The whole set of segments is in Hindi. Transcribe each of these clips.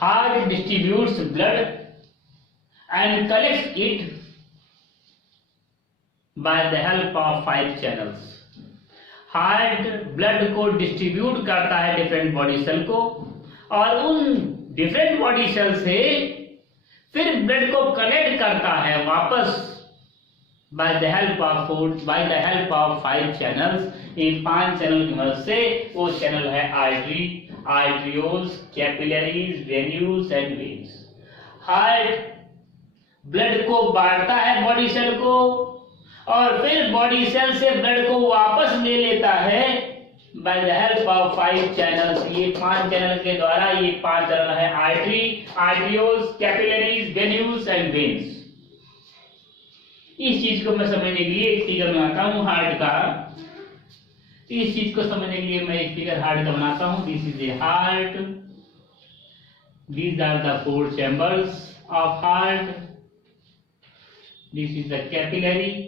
Heart distributes blood and collects it by the help of 5 channels. Heart blood को डिस्ट्रीब्यूट करता है डिफरेंट बॉडी सेल को, और उन डिफरेंट बॉडी सेल से फिर ब्लड को कलेक्ट करता है वापस by the help of 5 channels. In 5 channel की मदद से, वो चैनल है artery, arterioles, capillaries, venues and veins. Heart blood को बांटता है बॉडी सेल को, और फिर बॉडी सेल से ब्लड को वापस ले लेता है by the help of 5 channels. ये 5 चैनल के द्वारा, ये 5 चैनल है artery, arterioles, capillaries, venues and veins. इस चीज को मैं समझने के लिए एक फिगर बनाता हूं हार्ट का। इस चीज को समझने के लिए मैं एक फिगर हार्ट का बनाता हूं। This is a heart, these are the 4 chambers of heart, this is the capillary,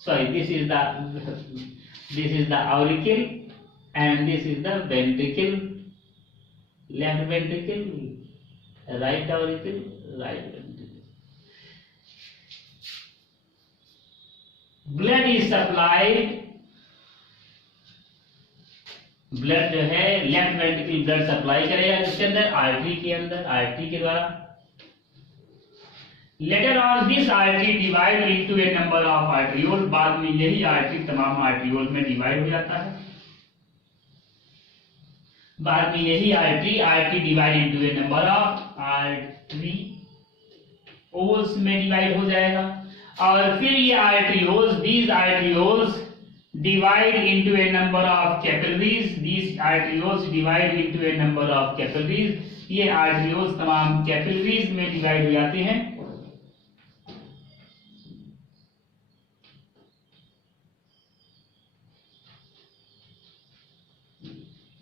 sorry, this is the auricle and this is the ventricle, left ventricle, right auricle, right ventricle. Blood is supplied, blood जो है लेफ्ट वेंट्रिकल ब्लड सप्लाई करेगा किसके अंदर, आर्टरी के अंदर, आर्टरी के द्वारा। Later on this artery divide into a number of arterioles, बाद में यही आर्टरी तमाम आर्टरियोल में डिवाइड हो जाता है। बाद में यही artery divide into a number of arterioles में डिवाइड हो जाएगा, और फिर ये arterioles, these arterioles divide into a number of capillaries, these arterioles divide into a number of capillaries। ये आर्टरियोल्स तमाम कैपिलरीज में डिवाइड हो जाते हैं।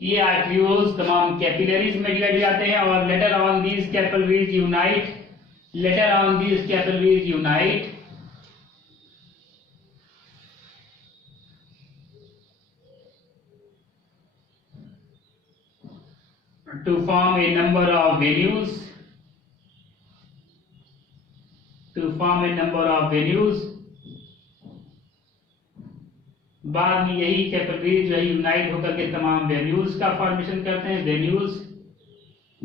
ये आर्टरियोल्स तमाम कैपिलरीज में डिवाइड हो जाते हैं, और later on these capillaries unite to form a number of venues, बाद में यही कैपिलरीज जो है यूनाइट होकर के तमाम वेन्यूज का फॉर्मेशन करते हैं। वेन्यूज,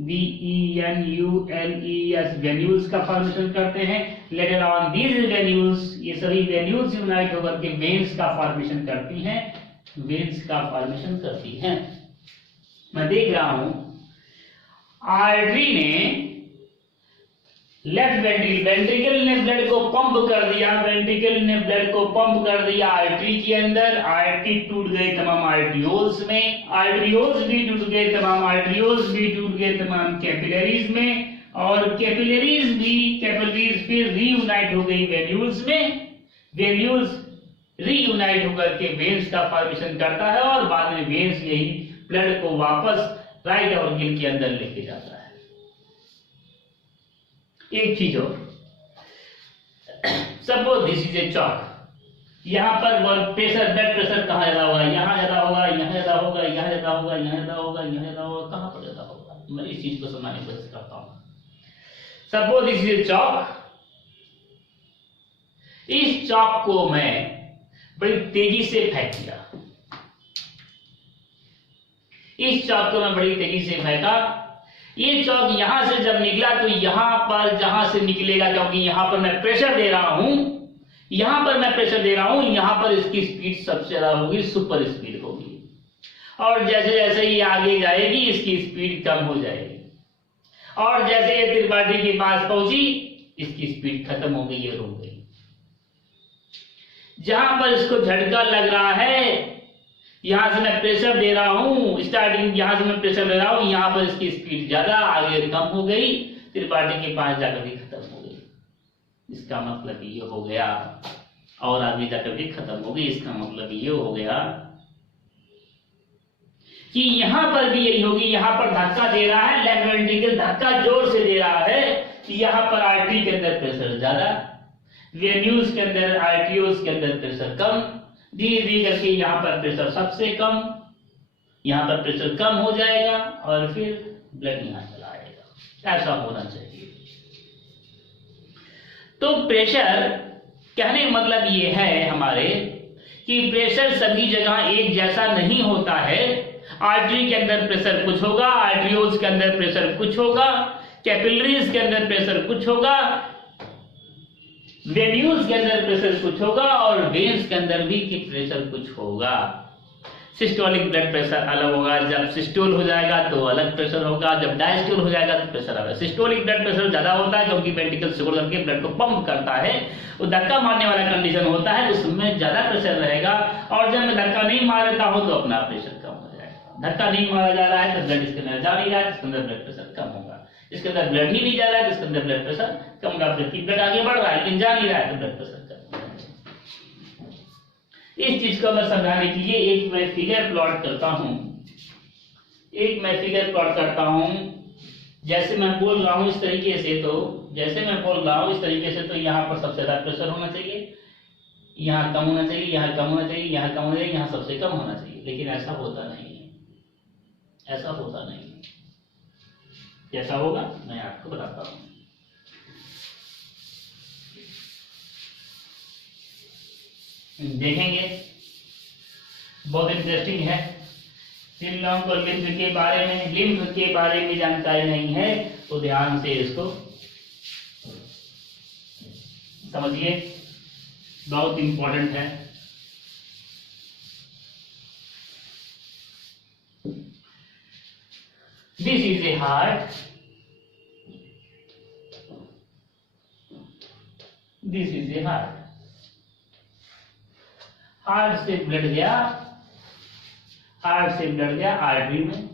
VENULES, वेन्यूज का फॉर्मेशन करते हैं। लेटर ऑन दीज वेन्यूज, ये सभी वेन्यूज यूनाइट होकर के वेन्स का फॉर्मेशन करती हैं, मैं देख रहा हूं आर्टरी ने लेफ्ट वेंट्रिकल ने ब्लड को पंप कर दिया, आर्टरी के अंदर। आर्टरी टूट गए तमाम आर्टरियोल्स में, आर्टरियोल्स भी टूट गए तमाम कैपिलरीज में, और कैपिलरीज फिर रीयूनाइट हो गई वेन्यूल्स में। वेन्यूल्स रीयूनाइट होकर के वेन्स का फॉर्मेशन करता है, और बाद में वेन्स यही ब्लड को वापस राइट ऑर्गन के अंदर लेके जाता है। एक चीज और, suppose this is A chalk, यहां पर ब्लड प्रेशर कहां ज्यादा होगा, यहां ज्यादा होगा, यहां ज्यादा होगा, यहां ज्यादा होगा, यहां ज्यादा होगा, यहां ज्यादा होगा, कहां पर ज्यादा होगा, मैं इस चीज को समझने की कोशिश करता हूं। Suppose this is A chalk, इस चॉक को मैं बड़ी तेजी से फेंक दिया, इस चॉक को मैं बड़ी तेजी से फेंका। ये चॉक यहां से जब निकला तो यहां पर जहां से निकलेगा, क्योंकि यहां पर मैं प्रेशर दे रहा हूं, यहां पर इसकी स्पीड सबसे ज्यादा होगी, सुपर स्पीड होगी, और जैसे जैसे ये आगे जाएगी इसकी स्पीड कम हो जाएगी, और जैसे ये त्रिपाठी के पास पहुंची इसकी स्पीड खत्म हो गई, ये रुक गई। जहां पर इसको झटका लग रहा है, यहां से मैं प्रेशर दे रहा हूं, स्टार्टिंग यहां से मैं प्रेशर दे रहा हूं, यहां पर इसकी स्पीड ज्यादा, आगे कम हो गई, त्रिपाठी के पास जाकर भी खत्म हो गई। इसका मतलब ये हो गया, और आगे जाकर भी खत्म हो गई। इसका मतलब ये हो गया कि यहां पर भी यही होगी, यहां पर धक्का दे रहा है, लेफ्ट वेंट्रिकल धक्का जोर से दे रहा है, यहां पर आर्टरी के अंदर प्रेशर ज्यादा, वेन्यूज के अंदर, आर्टरियोल्स के अंदर प्रेशर कम, धीरे धीरे करके यहां पर प्रेशर सबसे कम, यहाँ पर प्रेशर कम हो जाएगा और फिर ब्लड यहाँ चला आएगा। ऐसा होना चाहिए। तो प्रेशर कहने का मतलब ये है हमारे कि प्रेशर सभी जगह एक जैसा नहीं होता है। आर्टरी के अंदर प्रेशर कुछ होगा, आर्टरियोल्स के अंदर प्रेशर कुछ होगा, कैपिलरीज के अंदर प्रेशर कुछ होगा, वेन्यूल्स के अंदर प्रेशर कुछ होगा और वेन्स के अंदर भी प्रेशर कुछ होगा। सिस्टोलिक ब्लड प्रेशर अलग होगा, जब सिस्टोल हो जाएगा तो अलग प्रेशर होगा, जब डायस्टोल हो जाएगा तो प्रेशर अलग। सिस्टोलिक ब्लड प्रेशर ज्यादा होता है क्योंकि वेंट्रिकल सिकुड़ करके ब्लड को पंप करता है, वो धक्का मारने वाला कंडीशन होता है, उसमें ज्यादा प्रेशर रहेगा। और जब मैं धक्का नहीं मार देता हूं तो अपना प्रेशर कम हो जाएगा। धक्का नहीं मारा जा रहा है तो ब्लड इसके अंदर जा नहीं रहा है, इसके अंदर ब्लड प्रेशर कम होगा। इसके अंदर ब्लड ही नहीं जा रहा है तो इसके अंदर ब्लड प्रेशर कम होगा, जबकि ब्लड आगे बढ़ रहा है लेकिन जा नहीं रहा है तो ब्लड प्रेशर कम होगा। इस चीज को मैं समझाने के लिए एक मैं फिगर प्लॉट करता हूं। जैसे मैं बोल रहा हूं इस तरीके से, तो यहाँ पर सबसे ज्यादा प्रेशर होना चाहिए, यहाँ कम होना चाहिए, यहाँ कम होना चाहिए, यहाँ कम होना चाहिए, यहाँ सबसे कम होना चाहिए। लेकिन ऐसा होता नहीं है। कैसा होगा मैं आपको बताता हूँ। देखेंगे, बहुत इंटरेस्टिंग है। जिन लोगों को लिम्फ के बारे में जानकारी नहीं है तो ध्यान से इसको समझिए, बहुत इंपॉर्टेंट है। This is a heart, heart से ब्लड गया आर्टरी में,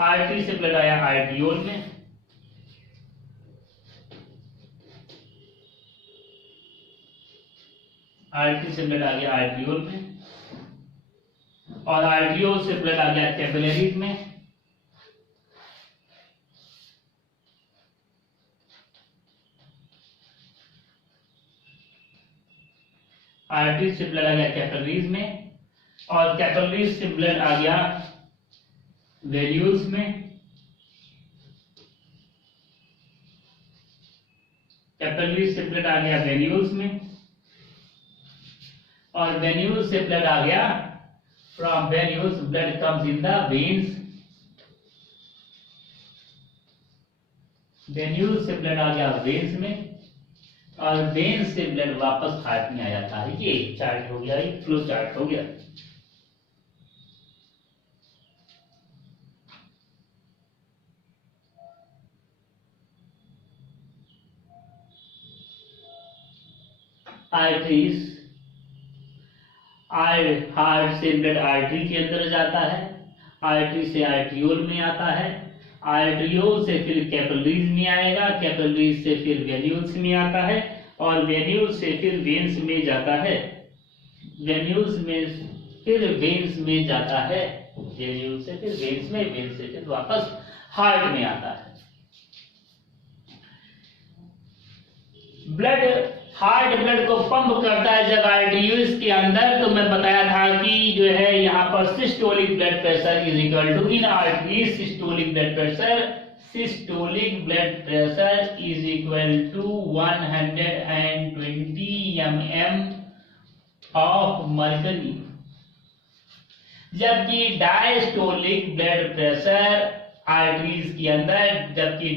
आर्टरी से ब्लड आया आर्टरियोल में, आर्टरी से ब्लड आ गया आर्टरियोल में, और आर्टरियोल से ब्लड आ गया कैपिलरीज में, आर्टरी से ब्लड आ गया कैपिलरीज में, और कैपिलरीज से ब्लड आ गया वेन्यूल्स में, कैपिलरीज से ब्लड आ गया वेन्यूल्स में, और वेन्यूल्स से ब्लड आ गया, from venules blood comes in the veins, venules से ब्लड आ गया वेन्स में, और वेन्स से ब्लड वापस हार्ट में आ जाता है। ये चार्ट हो गया, ये फ्लो चार्ट हो गया। आर्टरीज, हार्ट से ब्लड आर्टरी के अंदर जाता है, आर्टरी से आर्टरियोल में आता है, आर्टरियोल से फिर कैपिलरीज में आएगा, कैपिलरीज से फिर वेन्यूल्स में आता है, और वेन्यूल्स से फिर वेन्स में जाता है, वेन्यूल्स में फिर वेन्स में जाता है, वेन्यूल्स से फिर वेन्स में, वेन्स से फिर वापस हार्ट में आता है। हार्ट ब्लड को पंप करता है जब आर्टरियोल्स के अंदर। तो मैं बताया था कि जो है यहाँ पर systolic blood pressure is equal to, in arteries systolic blood pressure is equal to 120 mm of mercury, जबकि डायस्टोलिक ब्लड प्रेशर आर्टरीज के अंदर, जबकि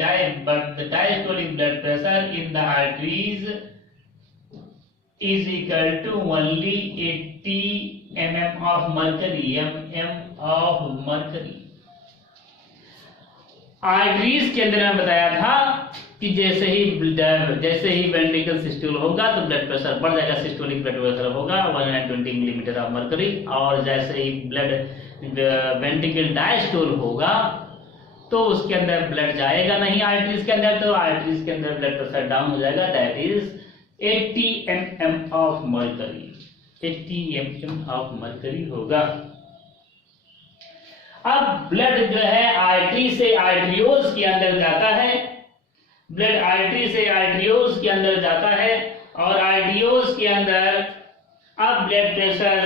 diastolic blood pressure in the arteries is equal to only 80 mm of mercury, arteries के अंदर मैं बताया था कि जैसे ही वेंट्रिकल सिस्टोल होगा तो ब्लड प्रेशर बढ़ जाएगा, सिस्टोलिक ब्लड प्रेशर होगा 120 मिलीमीटर ऑफ मर्करी, और जैसे ही वेंट्रिकल डायस्टोल होगा तो उसके अंदर ब्लड जाएगा नहीं आर्टरीज के अंदर, तो आर्टरीज के अंदर ब्लड प्रेशर डाउन हो जाएगा, that is 80 mm of mercury, 80 mm of mercury होगा। अब ब्लड जो है आर्टरी से आर्टरियोल्स के अंदर जाता है, ब्लड आर्टरी से आर्टरियोल्स के अंदर जाता है, और आर्टियोल्स के अंदर अब blood pressure,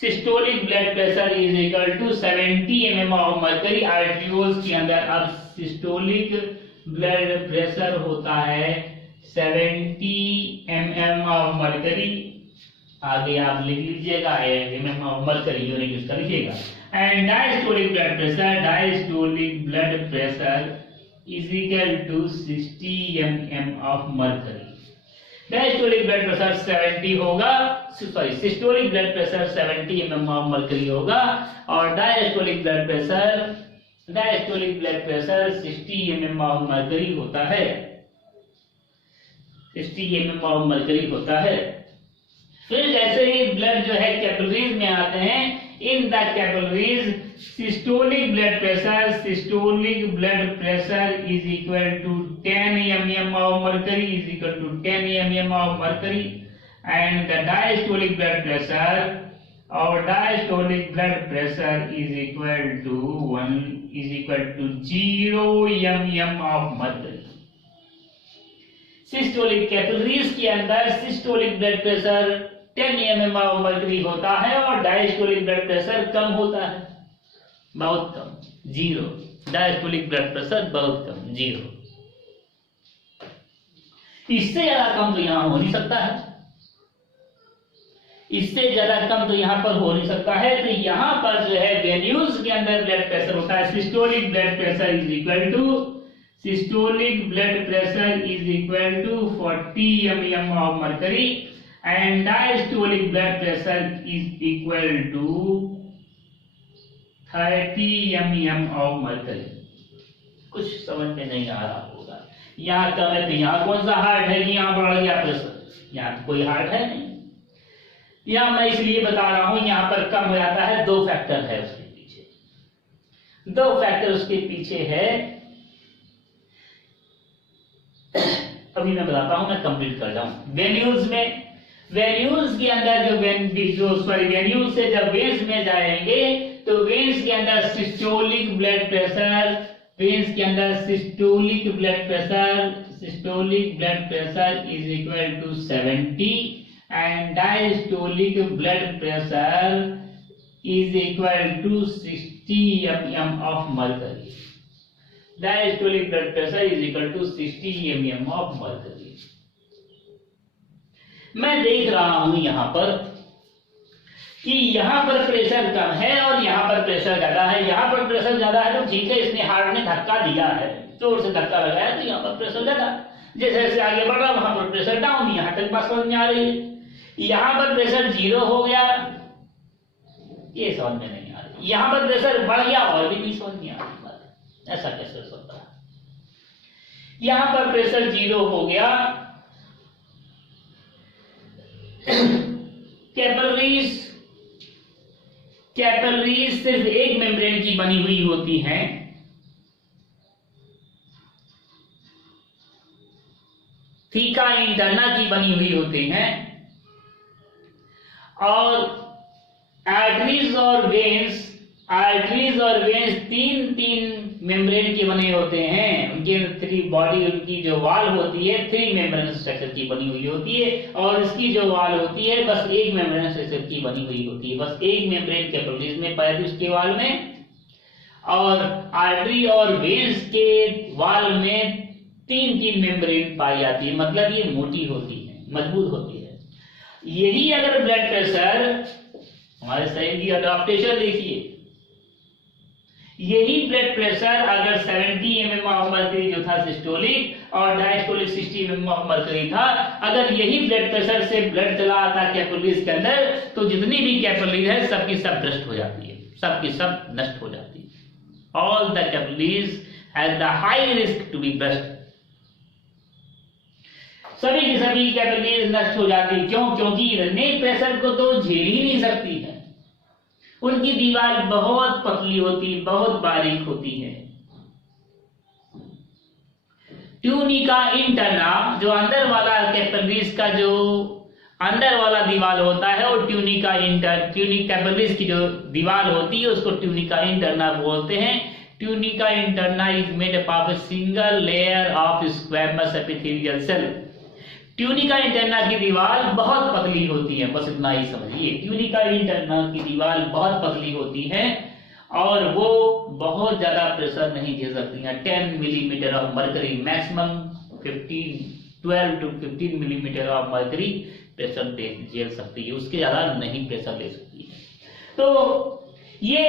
systolic blood pressure is equal to 70 mm of mercury. Arterioles के अंदर अब सिस्टोलिक ब्लड प्रेशर होता है 70 mm ऑफ मर्करी। आगे आप लिख लीजिएगा mm ऑफ मर्करी यूनिट इसका लिखिएगा। And diastolic blood pressure, diastolic blood pressure is equal to 60 mm of mercury. Diastolic blood pressure 70 होगा, sorry systolic blood pressure 70 mm of mercury होगा और diastolic blood pressure 60 mm of mercury होता है, 60 mm ऑफ मर्करी होता है। फिर जैसे ही ब्लड जो है कैपिलरीज में आते हैं, in the capillaries systolic blood pressure is equal to 10 mm of mercury is equal to 10 MM of mercury and the diastolic blood pressure is equal to 0 mm of mercury. Systolic capillaries के अंदर systolic blood pressure 10 mm of mercury होता है और डायस्टोलिक ब्लड प्रेशर कम होता है, बहुत कम, 0। डायस्टोलिक ब्लड प्रेशर बहुत कम, 0। इससे ज्यादा कम तो यहां हो नहीं सकता है, इससे ज्यादा कम तो यहां पर हो नहीं सकता है। तो यहां पर जो है वेन्यूज के अंदर ब्लड प्रेशर होता है systolic blood pressure is equal to 40 mm of mercury and diastolic blood pressure is equal to 30 mm of mercury. कुछ समझ में नहीं आ रहा होगा, यहाँ कम है तो यहाँ कौन सा हार्ट है कि यहाँ बढ़ गया प्रेशर, यहाँ तो कोई हार्ट है नहीं। यहाँ मैं इसलिए बता रहा हूं यहाँ पर कम हो जाता है, 2 फैक्टर है उसके पीछे, 2 फैक्टर उसके पीछे है। अभी मैं बताता हूं, मैं कंप्लीट कर जाऊं। वेन्यूज के अंदर वेन्यूज से जब वेन्स में जाएंगे तो वेन्स के अंदर systolic blood pressure is equal to 70 and diastolic blood pressure is equal to 60 mm of mercury. Diastolic blood pressure is equal to 60 mm of mercury. मैं देख रहा हूं यहां पर कि यहां पर प्रेशर कम है और यहां पर प्रेशर ज्यादा है। यहां पर प्रेशर ज्यादा है तो ठीक है, इसने हार्ट ने धक्का दिया है, जोर से धक्का लगाया तो यहां पर प्रेशर ज्यादा। जैसे जैसे आगे बढ़ रहा वहां पर प्रेशर डाउन, यहां तक बात समझ में आ रही है। यहां पर प्रेशर 0 हो गया, ये समझ में नहीं आ रही। यहां पर प्रेशर बढ़ गया और भी नहीं समझ में आ रही, ऐसा कैसे होता है। यहां पर प्रेशर 0 हो गया, कैपिलरीज सिर्फ एक मेम्ब्रेन की बनी हुई होती हैं, थीका इंटरना की बनी हुई होती हैं, और आर्टरीज और वेन्स तीन मेम्ब्रेन के बने होते हैं। उनके 3 बॉडी, उनकी जो वाल होती है 3 मेम्ब्रेन स्ट्रक्चर की बनी हुई होती है और इसकी जो वाल होती है बस एक मेम्ब्रेन स्ट्रक्चर की बनी हुई होती है। बस एक मेम्ब्रेन कैपिलरीज में पाई जाती है उसके वाल में, और आर्टरी और वेन्स के वाल में 3 मेम्ब्रेन पाई जाती है। मतलब ये मोटी होती है, मजबूत होती है। यही अगर ब्लड प्रेशर, हमारे शरीर की अडॉप्टेशन देखिए, यही ब्लड प्रेशर अगर 70 mm ऑफ मर्करी जो था सिस्टोलिक और डायस्टोलिक 60 mm ऑफ मर्करी था, अगर यही ब्लड प्रेशर से ब्लड चला आता कैपिलरीज के अंदर तो जितनी भी कैपिलरीज है सबकी सब नष्ट हो जाती है, सबकी सब नष्ट हो जाती है। All the capillaries has the high risk to be burst. सभी की सभी कैपिलरीज नष्ट हो जाती। क्यों? क्योंकि इतने प्रेशर को तो झेल ही नहीं सकती है। उनकी दीवार बहुत पतली होती, बहुत बारीक होती है। ट्यूनिका इंटरना, जो अंदर वाला कैपिलरीज का जो अंदर वाला दीवार होता है, और ट्यूनिक कैपिलरीज की जो दीवार होती है उसको ट्यूनिका इंटरना बोलते हैं। Tunica interna is made up of a single layer of squamous epithelial cell. Tunica interna की दीवार बहुत पतली होती है, बस इतना ही समझिए। ट्यूनिका इंटरना की दीवार बहुत पतली होती है और वो बहुत ज्यादा प्रेशर नहीं झेल सकती है। 10 millimetre of mercury, maximum 12 to 15 millimetre of mercury pressure झेल सकती है, उसके ज्यादा नहीं प्रेशर ले सकती है। तो ये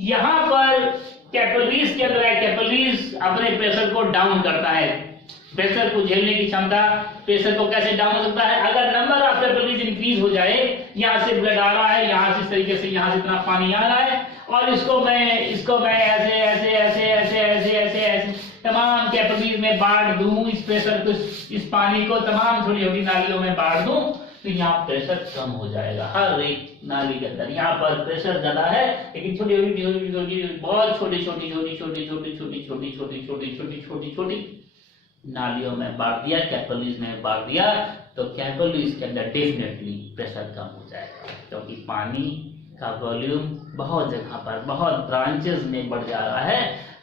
यहाँ पर कैपिलरीज के अंदर है, कैपिलरीज अपने प्रेशर को डाउन करता है। प्रेशर को झेलने की क्षमता, प्रेशर को कैसे डाउन हो सकता है? अगर नंबर ऑफ कैपिलरीज इंक्रीज हो जाए, यहाँ से ब्लड आ रहा है, यहाँ से इस तरीके से यहाँ से इतना पानी आ रहा है और इसको मैं ऐसे ऐसे ऐसे ऐसे ऐसे ऐसे ऐसे तमाम कैपिलरीज में बांट दूं, इस प्रेशर को, इस पानी को तमाम छोटी छोटी नालियों में बांट दूं, तो यहाँ प्रेशर कम हो जाएगा। हर एक नाली के अंदर यहाँ पर प्रेशर ज्यादा है, लेकिन छोटी छोटी छोटी छोटी बहुत छोटी छोटी छोटी छोटी छोटी छोटी छोटी छोटी छोटी छोटी छोटी छोटी नालियों में बांट दिया, कैपिलरीज में बांट दिया, तो कैपिलरीज के अंदर डेफिनेटली प्रेशर कम हो जाएगा, क्योंकि पानी का वॉल्यूम बहुत जगह पर, बहुत ब्रांचेस में बढ़ जा रहा है,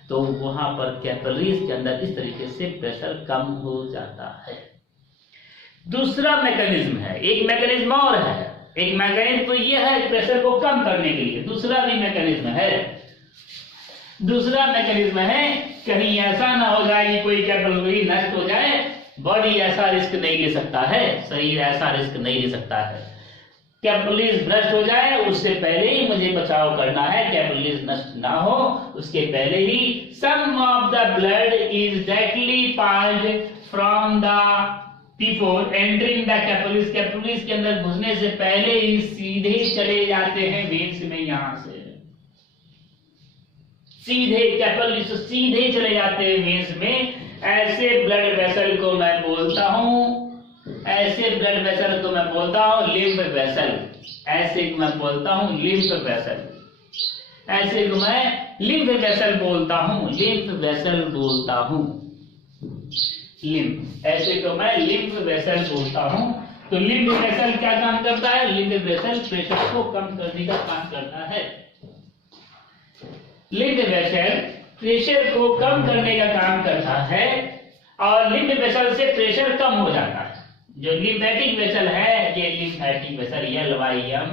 तो वहां पर कैपिलरीज के अंदर इस तरीके से प्रेशर कम हो जाता है। दूसरा मैकेनिज्म है, एक मैकेनिज्म और है, एक मैकेनिज्म तो यह है प्रेशर को कम करने के लिए, दूसरा भी मैकेनिज्म है। दूसरा मैकेनिज्म है, कहीं ऐसा ना हो जाए कि कोई कैपिलरी नष्ट हो जाए, बॉडी ऐसा रिस्क नहीं ले सकता है, शरीर ऐसा रिस्क नहीं ले सकता है। कैपिलरीज नष्ट हो जाए उससे पहले ही मुझे बचाव करना है, कैपिलरीज नष्ट ना हो उसके पहले ही some of the blood is directly passed from the before entering the capillaries, capillaries के अंदर घुसने से पहले ही सीधे चले जाते हैं वेन्स में, यहां से सीधे कैपिलरीज से सीधे चले जाते हैं वेन्स में। ऐसे ब्लड वेसल को मैं बोलता हूं, ऐसे ब्लड वेसल को मैं बोलता हूं लिम्फ वेसल, ऐसे को मैं बोलता हूं लिम्फ वेसल, ऐसे को मैं लिम्फ वेसल बोलता हूं, लिम्फ वेसल बोलता हूं, लिम्फ, ऐसे को मैं लिम्फ वेसल बोलता हूं। तो लिम्फ वेसल क्या काम करता है? लिम्फ वेसल प्रेशर को कम करने का काम करता है। लिम्फ वेसल प्रेशर को कम करने का काम करता है और लिम्फ वेसल से प्रेशर कम हो जाता है। जो लिम्फेटिक वेसल है, ये lymphatic vessel LYM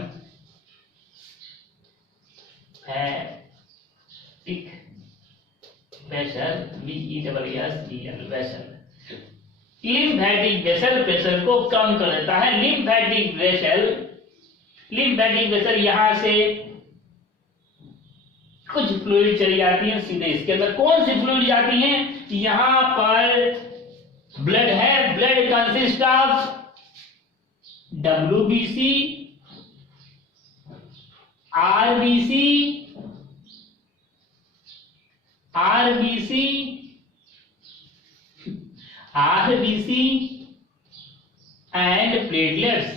फैटिक vessel, VESSEL vessel, lymphatic vessel pressure को कम कर देता है। लिम्फेटिक वेसल यहां से कुछ फ्लूइड चली जाती है सीधे इसके अंदर। कौन सी फ्लूइड जाती है? यहां पर ब्लड है, blood consist of WBC, RBC and platelets।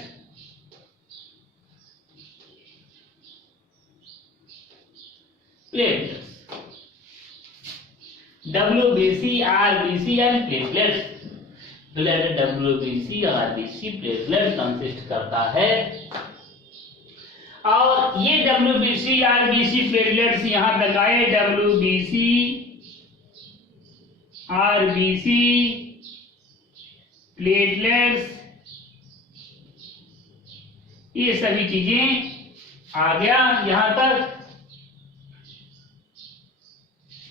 WBC, RBC and platelets, blood WBC, RBC, platelet consist करता है। और ये WBC, RBC, प्लेटलेट्स यहां तक आए, WBC, RBC, प्लेटलेट्स, ये सभी चीजें आ गया यहां तक।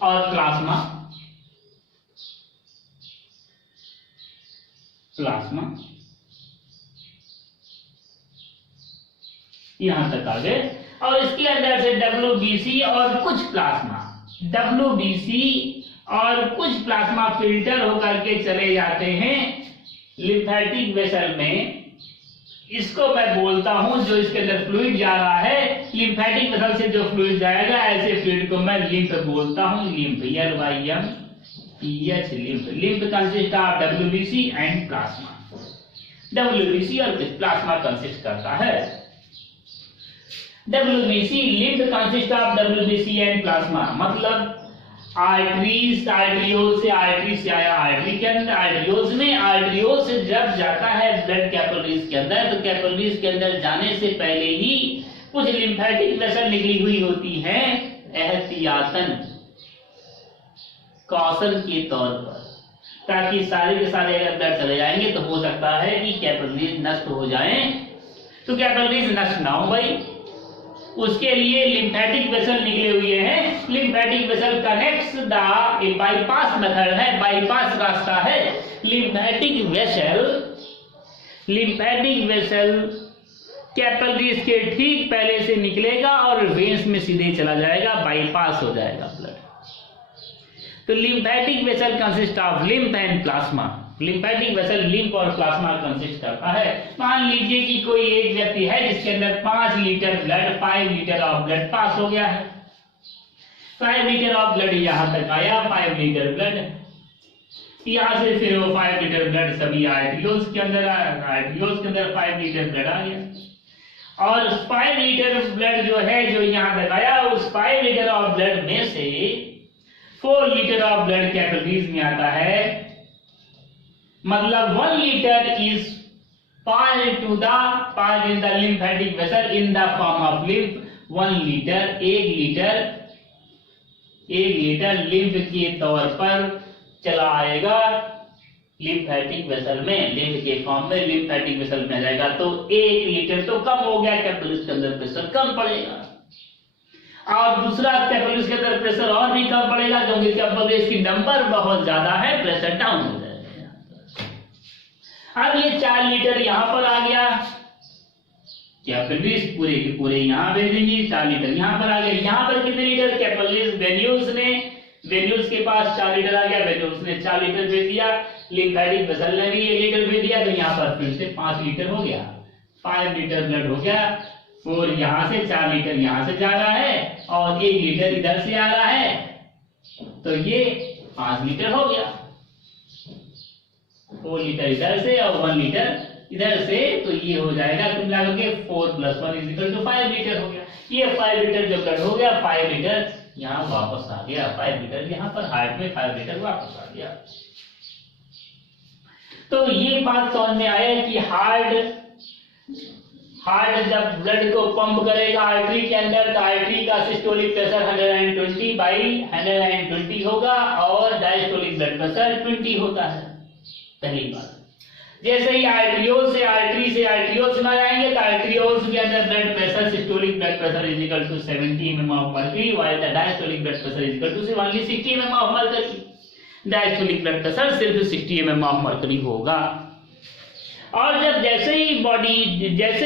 और प्लाज्मा यहां तक आ गए। और इसके अंदर से WBC और कुछ प्लाज्मा फिल्टर होकर के चले जाते हैं लिम्फेटिक वेसल में। इसको मैं बोलता हूं, जो इसके अंदर फ्लूइड जा रहा है, लिम्फेटिक वेसल से जो फ्लूइड जाएगा, ऐसे फ्लूइड को मैं लिम्फ बोलता हूं, lymph, LYMPH, lymph. Lymph consist of WBC and plasma. WBC और प्लाज्मा कंसिस्ट करता है। WBC, lymph consist of WBC and plasma, मतलब आर्टरीज, आर्टरियोज से, आर्टरी से आया आर्टरी के अंदर, आर्टरियोज में, आर्टरियोज से जब जाता है ब्लड कैपिलरीज के अंदर, तो कैपिलरीज के अंदर जाने से पहले ही कुछ लिम्फेटिक वेसल निकली हुई होती हैं, एहतियातन, कॉशन के तौर पर। ताकि सारे के सारे अगर ब्लड चले जाएंगे तो हो सकता है कि कैपिलरीज नष्ट हो जाएं। तो कैपिलरीज नष्ट ना हो भाई, उसके लिए लिम्फेटिक वेसल निकले हुए हैं। Lymphatic vessel connects the bypass method है, बाईपास रास्ता है। लिम्फेटिक वेसल कैपिलरीज के ठीक पहले से निकलेगा और वेन्स में सीधे चला जाएगा, बाईपास हो जाएगा ब्लड। तो lymphatic vessel consist of lymph and plasma. Lymphatic vessel lymph और प्लाज्मा कंसिस्ट करता है। मान लीजिए कि कोई एक व्यक्ति है जिसके अंदर 5 litre blood, 5 litre of blood pass हो गया है। 5 लीटर ऑफ ब्लड यहां तक आया, 5 लीटर ब्लड यहां से फिर वो 5 लीटर ब्लड सभी आर्टरियोल्स के अंदर आया, आर्टरियोल्स के अंदर 5 लीटर ब्लड आ गया। और 5 लीटर ब्लड जो है जो यहां तक आया, उस 5 लीटर ऑफ ब्लड में से 4 लीटर ऑफ ब्लड कैपिलरीज में आता है। मतलब 1 litre is passed to the lymphatic vessel in the form of lymph। 1 litre, 1 litre lymph के तौर पर चला आएगा लिम्फेटिक वेसल में, लिम्फ के फॉर्म में लिम्फेटिक वेसल में जाएगा। तो 1 लीटर तो कम हो गया, कैपिलरीज के अंदर प्रेशर कम पड़ेगा। और दूसरा कैपिलरीज के अंदर प्रेशर और भी कम पड़ेगा क्योंकि कैपिलरीज की नंबर बहुत ज्यादा है, प्रेशर डाउन हो जाएगा। अब ये 4 लीटर यहां पर आ गया, कैपिलरीज पूरे के पूरे यहां भेजेंगे, 4 लीटर यहां पर आ गया। यहां पर कितने लीटर कैपिलरीज, वेन्यूल्स के पास 4 लीटर आ गया, वेन्यूल्स ने 4 लीटर भेज दिया, लिम्फेटिक वेसल ने भी 1 लीटर भेज दिया। तो यहां पर फिर से 5 लीटर हो गया, 5 लीटर ब्लड हो गया। 4 यहां से, 4 लीटर यहां से जा रहा है और 1 लीटर इधर से आ रहा है, तो ये 5 लीटर हो गया। 4 लीटर इधर से और 1 लीटर इधर से, तो ये हो जाएगा कुल मिलाकर के 4 + 1 = 5 लीटर हो गया। ये 5 लीटर जो ब्लड हो गया, 5 लीटर यहाँ वापस आ गया, 5 लीटर यहाँ पर हार्ट में 5 लीटर वापस आ गया। तो ये बात समझ में आया कि हार्ट जब ब्लड को पंप करेगा आर्टरी के अंदर, तो आर्टरी का सिस्टोलिक प्रेशर 120/120 होगा और डायस्टोलिक ब्लड प्रेशर 20 होता है। पहली बात, जैसे ही आर्टरियोल से आर्टरियोल्स में जाएंगे तो आर्टरियोल्स के अंदर blood pressure, systolic blood pressure = 70 mm of mercury, while the diastolic blood pressure = only 60 mm of mercury। Diastolic blood pressure सिर्फ 60 mm of mercury होगा। और जब जैसे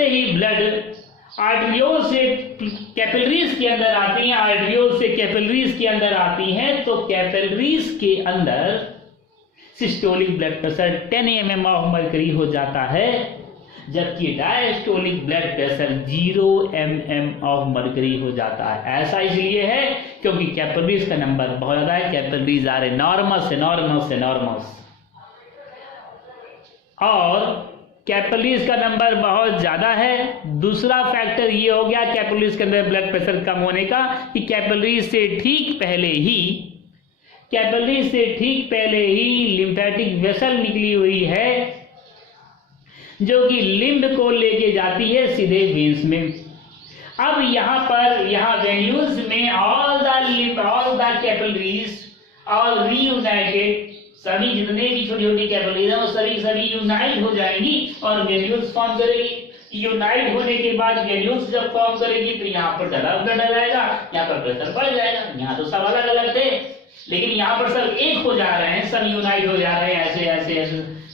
ही ब्लड आर्टरियोल से कैपिलरीज के अंदर आती हैं, आर्टरियोल से कैपिलरीज के अंदर आती हैं, तो कैपिलरीज के अंदर systolic blood pressure 10 mm of mercury हो जाता है, जबकि diastolic blood pressure 0 mm of mercury हो जाता है। ऐसा इसलिए है क्योंकि कैपिलरीज का नंबर बहुत ज्यादा है, कैपिलरीज आर एनॉर्मस और कैपिलरीज का नंबर बहुत ज्यादा है। दूसरा फैक्टर ये हो गया कैपिलरीज के अंदर ब्लड प्रेशर कम होने का कि कैपिलरीज से ठीक पहले ही लिम्फेटिक वेसल निकली हुई है जो कि लिम्फ को लेके जाती है सीधे वेन्स में। अब यहाँ वेन्यूल्स में ऑल द कैपिलरीज और रीयूनाइटेड, सभी जितने भी छोटी छोटी कैपिलरीज हैं वो सभी यूनाइट हो जाएंगी और वेन्यूल्स फॉर्म करेगी। यूनाइट होने के बाद वेन्यूल्स जब फॉर्म करेगी तो यहाँ पर ज्यादा ब्लड आ जाएगा, यहाँ पर प्रेशर बढ़ जाएगा। यहाँ तो सब अलग अलग थे लेकिन यहाँ पर सब एक हो जा रहे हैं, सब यूनाइट हो जा रहे हैं, ऐसे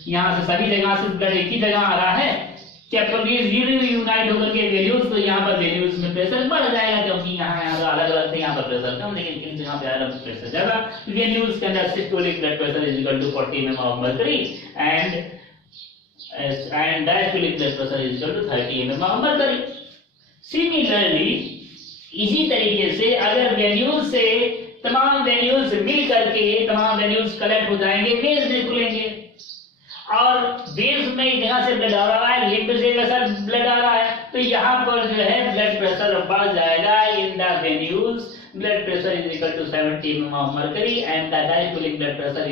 यहाँ से सभी जगह से ब्लड एक ही जगह आ रहा है। कैपिलरीज यूनाइट होकर के वेन्यूल्स, तो यहाँ पर वेन्यूल्स में प्रेशर बढ़ जाएगा क्योंकि यहाँ अलग अलग थे, यहाँ पर प्रेशर कम, लेकिन किन जगह पे आ रहा है प्रेशर ज्यादा। वेन्यूल्स के अंदर systolic blood pressure = 40 mm of mercury and diastolic blood pressure = 30 mm of mercury। Similarly इसी तरीके से अगर वेन्यूल्स से तमाम वेन्यूल्स मिल करके तमाम वेन्यूल्स कलेक्ट हो जाएंगे, वेन्स में खुलेंगे और वेन्स में जहां से ब्लड आ रहा है, लिम्फ से वैसा ब्लड आ रहा है, तो यहाँ पर जो है ब्लड प्रेशर बढ़ जाएगा। In the venules blood pressure = 70 mm of mercury and the diastolic blood pressure =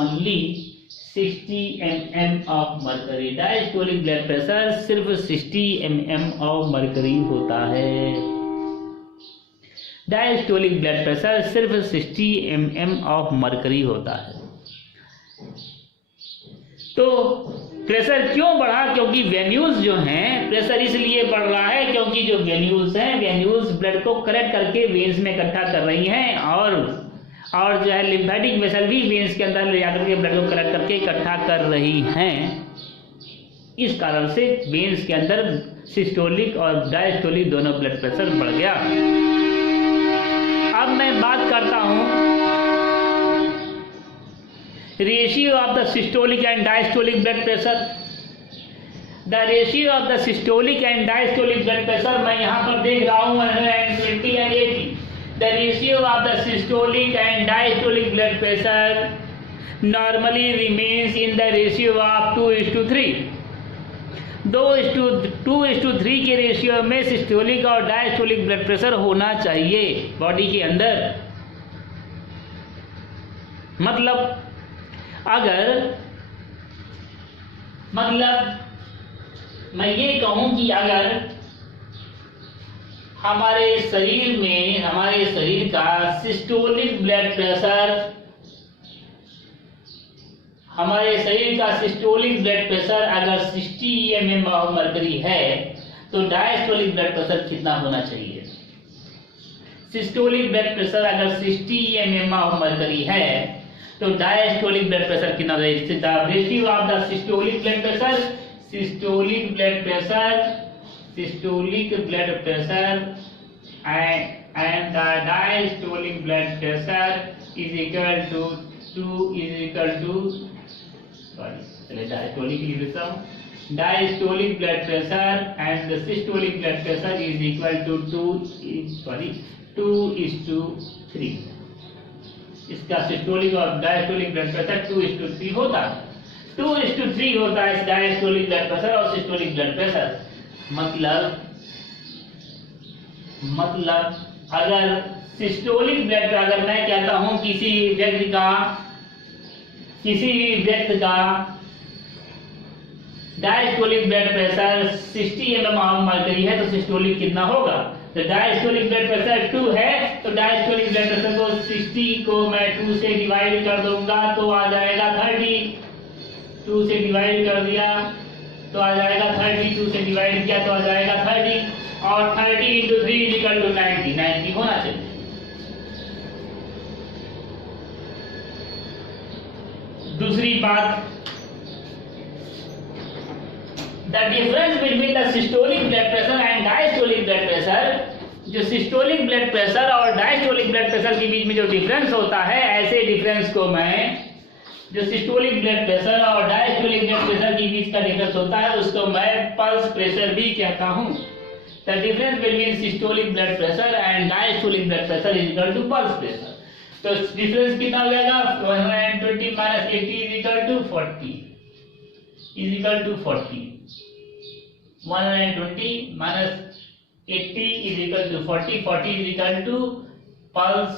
only 60 mm of mercury। Diastolic blood pressure सिर्फ 60 mm of mercury होता है। डायस्टोलिक ब्लड प्रेशर सिर्फ 60 mm ऑफ मरकरी होता है। तो प्रेशर क्यों बढ़ा? क्योंकि वेन्यूल्स जो हैं, प्रेशर इसलिए बढ़ रहा है क्योंकि जो वेन्यूल्स हैं, वेन्यूल्स ब्लड को कलेक्ट करके वेन्स में इकट्ठा कर रही हैं, और जो है लिम्फेटिक वेसल भी वेन्स के अंदर ले जाकर के ब्लड को कलेक्ट करके इकट्ठा कर रही हैं। इस कारण से वेन्स के अंदर सिस्टोलिक और डायस्टोलिक दोनों ब्लड प्रेशर बढ़ गया। अब मैं बात करता हूं ratio of the systolic and diastolic blood pressure. The ratio of the systolic and diastolic blood pressure मैं यहाँ पर देख रहा हूँ 120 and 80। The ratio of the systolic and diastolic blood pressure normally remains in the ratio of 2:3। 2:3 के रेशियो में सिस्टोलिक और डायस्टोलिक ब्लड प्रेशर होना चाहिए बॉडी के अंदर। मतलब मैं ये कहूं कि अगर हमारे शरीर का सिस्टोलिक ब्लड प्रेशर अगर 60 mm ऑफ मरकरी है तो डायस्टोलिक ब्लड प्रेशर कितना होना चाहिए? सिस्टोलिक ब्लड प्रेशर अगर 60 mm ऑफ मरकरी है तो डायस्टोलिक ब्लड प्रेशर कितना होगा? Ratio of the systolic blood pressure and the diastolic blood pressure is equal to diastolic blood pressure and the systolic blood pressure is equal to 2:3। इसका सिस्टोलिक और डायस्टोलिक ब्लड प्रेशर 2:3 होता है। 2:3 होता है डायस्टोलिक ब्लड प्रेशर और सिस्टोलिक ब्लड प्रेशर। मतलब अगर सिस्टोलिक ब्लड, अगर मैं कहता हूं किसी व्यक्ति का diastolic blood pressure 60 mm of mercury है तो सिस्टोलिक कितना होगा? तो डायस्टोलिक ब्लड प्रेशर 2 है तो डायस्टोलिक ब्लड प्रेशर को 60 को मैं 2 से डिवाइड कर दूंगा तो आ जाएगा 30। 2 से डिवाइड कर दिया तो आ जाएगा 30। 2 से डिवाइड किया तो आ जाएगा 30 और 30 × 3 = 90 होना चाहिए। दूसरी बात, the difference between the systolic blood pressure and diastolic blood pressure, जो सिस्टोलिक ब्लड प्रेशर और डायस्टोलिक ब्लड प्रेशर के बीच में जो डिफरेंस होता है, ऐसे डिफरेंस को मैं, जो सिस्टोलिक ब्लड प्रेशर और डायस्टोलिक ब्लड प्रेशर के बीच का डिफरेंस होता है, उसको मैं पल्स प्रेशर भी कहता हूं। The difference between systolic blood pressure and diastolic blood pressure is equal to pulse pressure. तो डिफरेंस कितना हो जाएगा? 120 - 80 = 40 is equal to 40। 120 - 80 is equal to 40। 40 is equal to pulse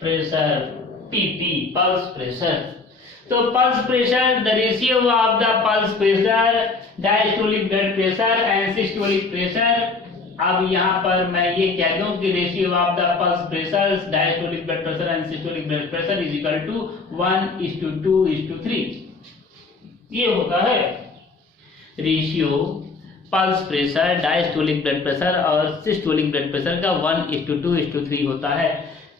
pressure, PP, pulse pressure. तो pulse pressure, the ratio of the pulse pressure, diastolic blood pressure and systolic pressure. अब यहाँ पर मैं ये कह दूं कि ratio of the pulse pressure, diastolic blood pressure and systolic blood pressure is equal to 1:2:3। ये होता है ratio pulse pressure, diastolic blood pressure और सिस्टोलिक ब्लड प्रेशर का 1:2:3 होता है।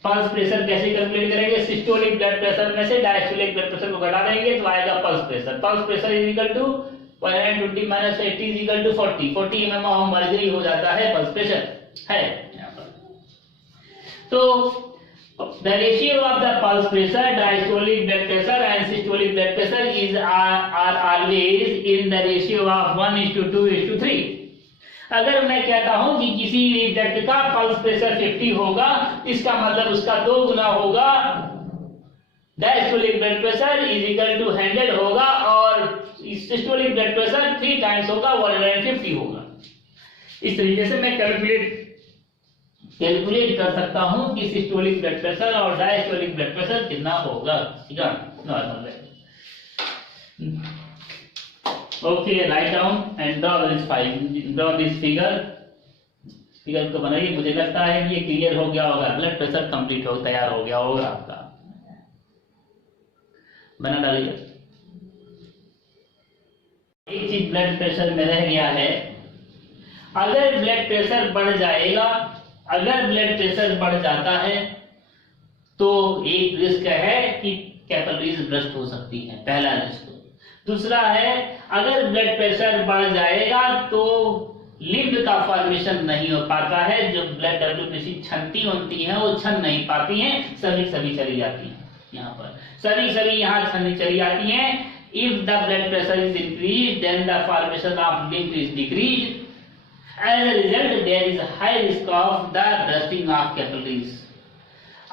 पल्स प्रेशर कैसे कैलकुलेट करेंगे? सिस्टोलिक ब्लड प्रेशर में से डायस्टोलिक ब्लड प्रेशर को घटा देंगे तो आएगा pulse pressure. Pulse pressure is equal to 120 - 80 is equal to 40। 40 mm of mercury हो जाता है पल्स प्रेशर है यहाँ पर। तो the ratio of the pulse pressure, diastolic blood pressure and systolic blood pressure are always in the ratio of 1:2:3। अगर मैं कहता हूं कि किसी व्यक्ति का पल्स प्रेशर 50 होगा, इसका मतलब उसका 2 गुना होगा। Diastolic blood pressure is equal to 100 होगा और सिस्टोलिक ब्लड प्रेशर 3 टाइम्स होगा, 150 होगा। इस तरीके से मैं कैलकुलेट कर सकता हूं कि सिस्टोलिक ब्लड प्रेशर और डायस्टोलिक ब्लड प्रेशर कितना होगा। ठीक है, नॉर्मल है। Okay, write down and draw this figure। Figure को बनाइए। मुझे लगता है ये क्लियर हो गया होगा, ब्लड प्रेशर कंप्लीट हो तैयार हो गया होगा आपका। बना डालिए। एक चीज ब्लड प्रेशर में रह गया है, अगर ब्लड प्रेशर बढ़ जाएगा, अगर ब्लड प्रेशर बढ़ जाता है तो एक रिस्क है कि कैपिलरीज ब्रस्ट हो सकती है, पहला रिस्क। दूसरा है अगर ब्लड प्रेशर बढ़ जाएगा तो लिम्ब का फॉर्मेशन नहीं हो पाता है, जो ब्लड डब्ल्यूबीसी छनती होती है वो छन नहीं पाती हैं, सभी चली जाती हैं। यहाँ पर सभी यहाँ छननी चली जाती हैं। If the blood pressure is increase then the formation of lymph is decrease, as a result there is high risk of the bursting of capillaries.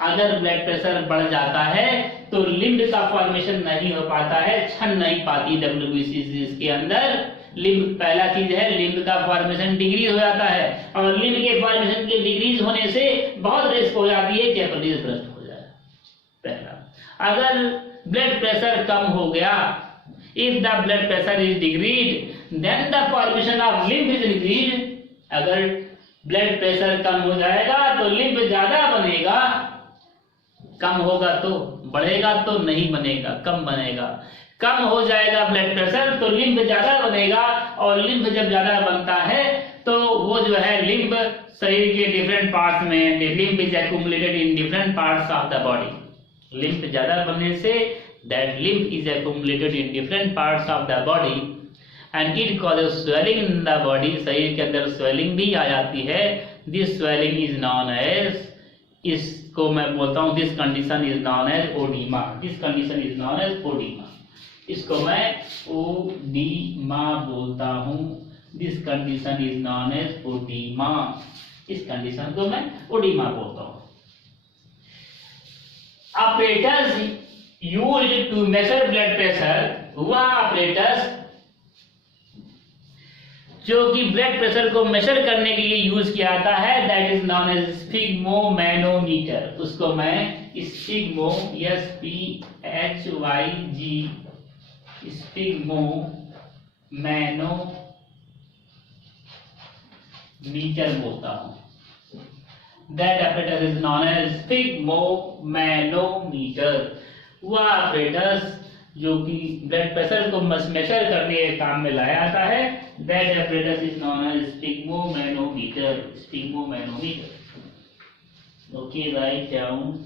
अगर ब्लड प्रेशर बढ़ जाता है तो लिम्ब का फॉर्मेशन नहीं हो पाता है, छन नहीं पाती डब्ल्यूबीसी के अंदर लिम्ब। पहला चीज है लिम्ब का फॉर्मेशन डिक्रीज हो जाता है, और लिम्ब के फॉर्मेशन के डिक्रीज होने से बहुत रिस्क हो जाती है कैपिलरीज ब्रस्ट हो जाए। पहला, अगर ब्लड प्रेशर कम हो गया, if the blood pressure is decrease then the formation of lymph is increase. अगर ब्लड प्रेशर कम हो जाएगा तो लिम्ब ज्यादा बनेगा, कम होगा तो बढ़ेगा तो नहीं बनेगा, कम बनेगा। कम हो जाएगा ब्लड प्रेशर तो लिम्ब ज्यादा बनेगा, और लिम्ब जब ज्यादा बनता है तो वो जो है लिम्ब शरीर के डिफरेंट पार्ट्स में, lymph is accumulated in different parts of the body. Lymph ज्यादा बनने से that lymph is accumulated in different parts of the body and it causes swelling in the body. शरीर के अंदर स्वेलिंग भी आ जाती है। This swelling is known as, इसको मैं बोलता हूं this condition is known as oedema. This condition is known as oedema, इसको मैं ओडीमा बोलता हूं। This condition is known as oedema, इस कंडीशन को मैं ओडीमा बोलता हूं। Operators used to measure blood pressure, वह ऑपरेटर्स जो कि ब्लड प्रेशर को मेजर करने के लिए यूज किया जाता है, that is known as sphygmomanometer. उसको मैं स्फिग्मो, SPHYG, स्फिग्मोमैनोमीटर बोलता हूं। That operator is known as sphygmomanometer. वह ऑपरेटर्स जो कि ब्लड प्रेशर को मेजर करने के काम में लाया जाता है, that apparatus is known as sphygmomanometer. Okay, write down